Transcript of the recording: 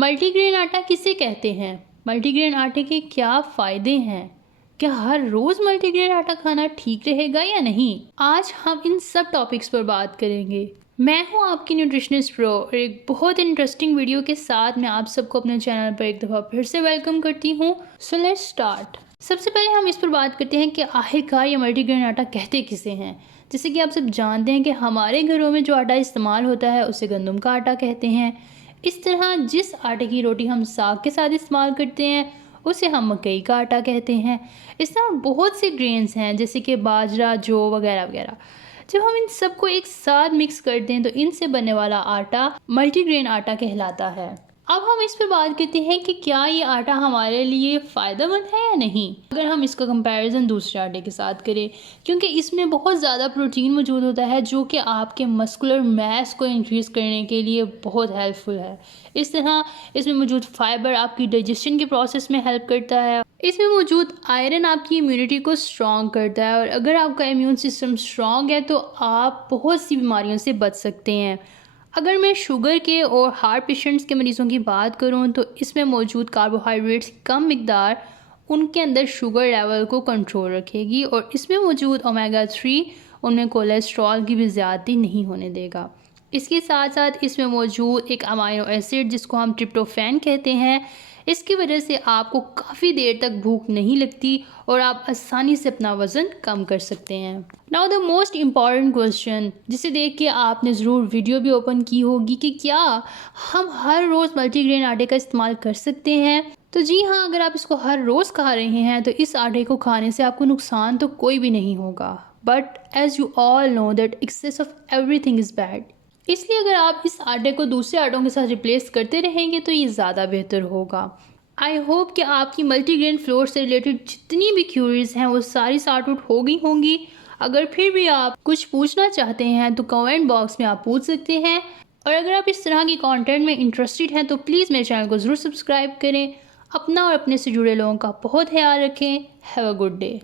Multigrain आटा किसे कहते हैं? मल्टीग्रेन आटे के क्या फ़ायदे हैं? क्या हर रोज़ मल्टीग्रेन आटा खाना ठीक रहेगा या नहीं? आज हम इन सब टॉपिक्स पर बात करेंगे। मैं हूं आपकी न्यूट्रिशनिस्ट प्रो और एक बहुत इंटरेस्टिंग वीडियो के साथ मैं आप सबको अपने चैनल पर एक दफ़ा फिर से वेलकम करती हूं। So let's start. सबसे पहले हम इस पर बात करते हैं कि आखिरकार ये मल्टीग्रेन आटा कहते किसे हैं। जैसे कि आप सब जानते हैं कि हमारे घरों में जो आटा इस्तेमाल होता है उसे गंदम का आटा कहते हैं। इस तरह जिस आटे की रोटी हम साग के साथ इस्तेमाल करते हैं उसे हम मकई का आटा कहते हैं। इस तरह बहुत से ग्रेन्स हैं जैसे कि बाजरा, जौ वगैरह वगैरह। जब हम इन सबको एक साथ मिक्स करते हैं तो इनसे बनने वाला आटा मल्टीग्रेन आटा कहलाता है। अब हम इस पर बात करते हैं कि क्या ये आटा हमारे लिए फ़ायदेमंद है या नहीं, अगर हम इसका कंपैरिजन दूसरे आटे के साथ करें, क्योंकि इसमें बहुत ज़्यादा प्रोटीन मौजूद होता है जो कि आपके मस्कुलर मैस को इंक्रीज़ करने के लिए बहुत हेल्पफुल है। इस तरह इसमें मौजूद फाइबर आपकी डाइजेशन के प्रोसेस में हेल्प करता है। इसमें मौजूद आयरन आपकी इम्यूनिटी को स्ट्रॉन्ग करता है और अगर आपका इम्यून सिस्टम स्ट्रॉन्ग है तो आप बहुत सी बीमारियों से बच सकते हैं। अगर मैं शुगर के और हार्ट पेशेंट्स के मरीज़ों की बात करूं तो इसमें मौजूद कार्बोहाइड्रेट्स की कम मिकदार उनके अंदर शुगर लेवल को कंट्रोल रखेगी और इसमें मौजूद ओमेगा 3 उनमें कोलेस्ट्रॉल की भी ज़्यादती नहीं होने देगा। इसके साथ साथ इसमें मौजूद एक अमाइनो एसिड जिसको हम ट्रिप्टोफैन कहते हैं, इसकी वजह से आपको काफ़ी देर तक भूख नहीं लगती और आप आसानी से अपना वज़न कम कर सकते हैं। Now the most important question जिसे देख के आपने ज़रूर वीडियो भी ओपन की होगी कि क्या हम हर रोज़ मल्टीग्रेन आटे का इस्तेमाल कर सकते हैं? तो जी हाँ, अगर आप इसको हर रोज़ खा रहे हैं तो इस आटे को खाने से आपको नुकसान तो कोई भी नहीं होगा, but as you all know that excess of everything is bad. इसलिए अगर आप इस आटे को दूसरे आटों के साथ रिप्लेस करते रहेंगे तो ये ज़्यादा बेहतर होगा। आई होप कि आपकी मल्टीग्रेन फ्लोर से रिलेटेड जितनी भी क्यूरीज हैं वो सारी सॉर्ट आउट हो गई होंगी। अगर फिर भी आप कुछ पूछना चाहते हैं तो कमेंट बॉक्स में आप पूछ सकते हैं और अगर आप इस तरह की कंटेंट में इंटरेस्टेड हैं तो प्लीज़ मेरे चैनल को ज़रूर सब्सक्राइब करें। अपना और अपने से जुड़े लोगों का बहुत ख्याल रखें। Have a good day.